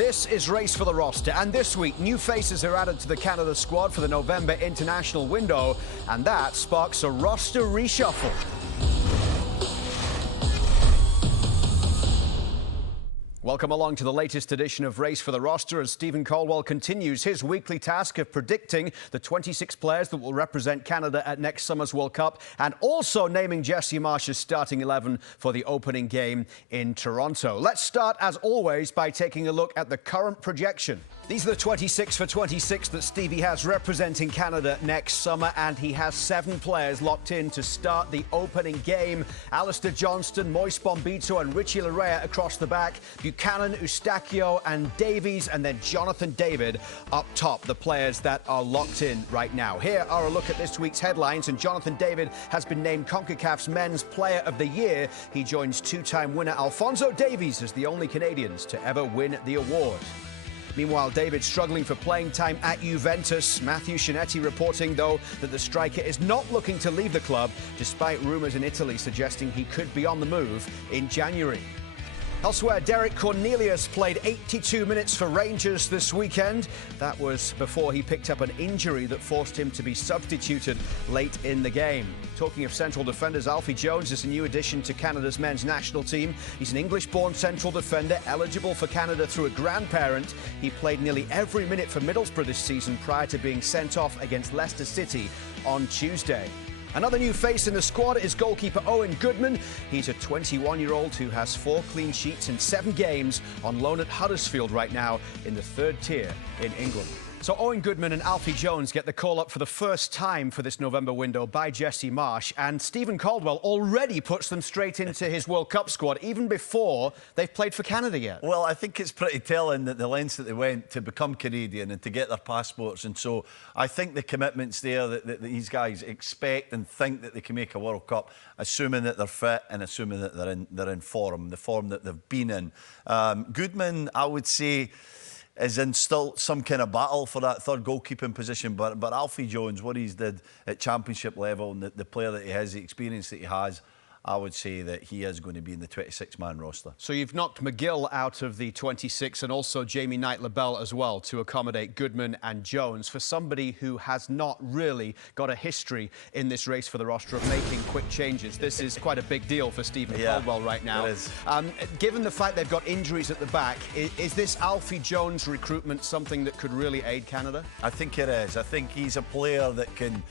This is Race for the Roster, and this week new faces are added to the Canada squad for the November international window, and that sparks a roster reshuffle. Welcome along to the latest edition of Race for the Roster as Steven Caldwell continues his weekly task of predicting the 26 players that will represent Canada at next summer's World Cup and also naming Jesse Marsch's starting 11 for the opening game in Toronto. Let's start, as always, by taking a look at the current projection. These are the 26 for 26 that Stevie has representing Canada next summer, and he has 7 players locked in to start the opening game. Alistair Johnston, Moise Bombito and Richie Laryea across the back. Buchanan, Eustachio and Davies, and then Jonathan David up top, the players that are locked in right now. Here are a look at this week's headlines, and Jonathan David has been named CONCACAF's Men's Player of the Year. He joins two-time winner Alphonso Davies as the only Canadians to ever win the award. Meanwhile, David struggling for playing time at Juventus. Matthew Shinetti reporting, though, that the striker is not looking to leave the club, despite rumours in Italy suggesting he could be on the move in January. Elsewhere, Derek Cornelius played 82 minutes for Rangers this weekend. That was before he picked up an injury that forced him to be substituted late in the game. Talking of central defenders, Alfie Jones is a new addition to Canada's men's national team. He's an English-born central defender, eligible for Canada through a grandparent. He played nearly every minute for Middlesbrough this season prior to being sent off against Leicester City on Tuesday. Another new face in the squad is goalkeeper Owen Goodman. He's a 21-year-old who has 4 clean sheets in 7 games on loan at Huddersfield right now in the 3rd tier in England. So Owen Goodman and Alfie Jones get the call-up for the first time for this November window by Jesse Marsch, and Steven Caldwell already puts them straight into his World Cup squad, even before they've played for Canada yet. Well, I think it's pretty telling that the lengths that they went to become Canadian and to get their passports, and so I think the commitment's there that these guys expect and think that they can make a World Cup, assuming that they're fit and assuming that they're in form, the form that they've been in. Goodman, I would say, is in still some kind of battle for that third goalkeeping position, but Alfie Jones, what he's did at championship level and the player that he has, the experience that he has, I would say that he is going to be in the 26-man roster. So you've knocked McGill out of the 26 and also Jamie Knight-Labelle as well to accommodate Goodman and Jones. For somebody who has not really got a history in this race for the roster of making quick changes, this is quite a big deal for Steven Caldwell right now. It is. Given the fact they've got injuries at the back, is this Alfie Jones recruitment something that could really aid Canada? I think it is. I think he's a player that can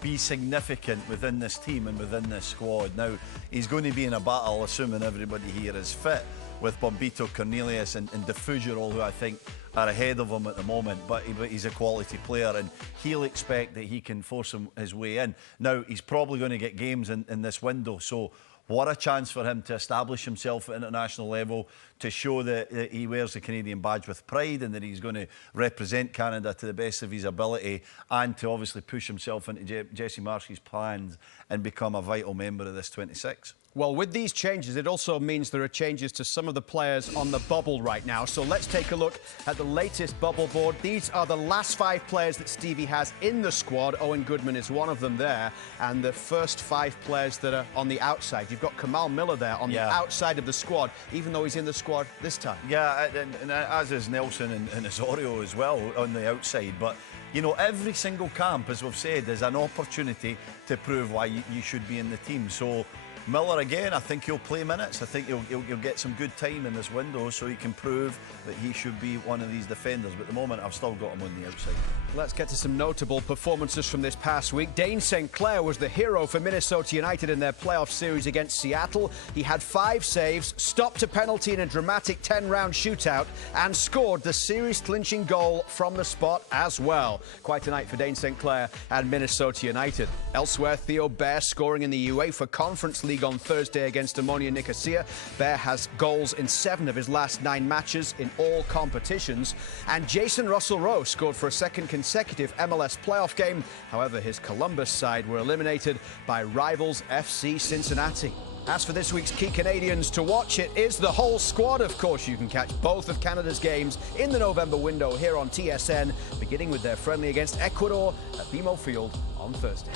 be significant within this team and within this squad. Now, he's going to be in a battle, assuming everybody here is fit, with Bombito, Cornelius and Defugero, who I think are ahead of him at the moment, but he's a quality player and he'll expect that he can force his way in. Now, he's probably going to get games in this window, so what a chance for him to establish himself at international level, to show that he wears the Canadian badge with pride and that he's going to represent Canada to the best of his ability, and to obviously push himself into Jesse Marsch's plans and become a vital member of this 26. Well, with these changes, it also means there are changes to some of the players on the bubble right now. So let's take a look at the latest bubble board. These are the last 5 players that Stevie has in the squad. Owen Goodman is one of them there. And the first 5 players that are on the outside. You've got Kamal Miller there on the outside of the squad, even though he's in the squad this time. Yeah, and as is Nelson and Osorio as well on the outside. But, you know, every single camp, as we've said, is an opportunity to prove why you should be in the team. So Miller again, I think he'll play minutes. I think he'll get some good time in this window so he can prove that he should be one of these defenders. But at the moment, I've still got him on the outside. Let's get to some notable performances from this past week. Dane St. Clair was the hero for Minnesota United in their playoff series against Seattle. He had 5 saves, stopped a penalty in a dramatic 10-round shootout, and scored the series-clinching goal from the spot as well. Quite a night for Dane St. Clair and Minnesota United. Elsewhere, Theo Bair scoring in the UEFA Conference League on Thursday against Ammonia Nicosia. Bair has goals in 7 of his last 9 matches in all competitions. And Jason Russell-Rowe scored for a second consecutive MLS playoff game. However, his Columbus side were eliminated by rivals FC Cincinnati. As for this week's key Canadians to watch, it is the whole squad. Of course, you can catch both of Canada's games in the November window here on TSN, beginning with their friendly against Ecuador at BMO Field on Thursday.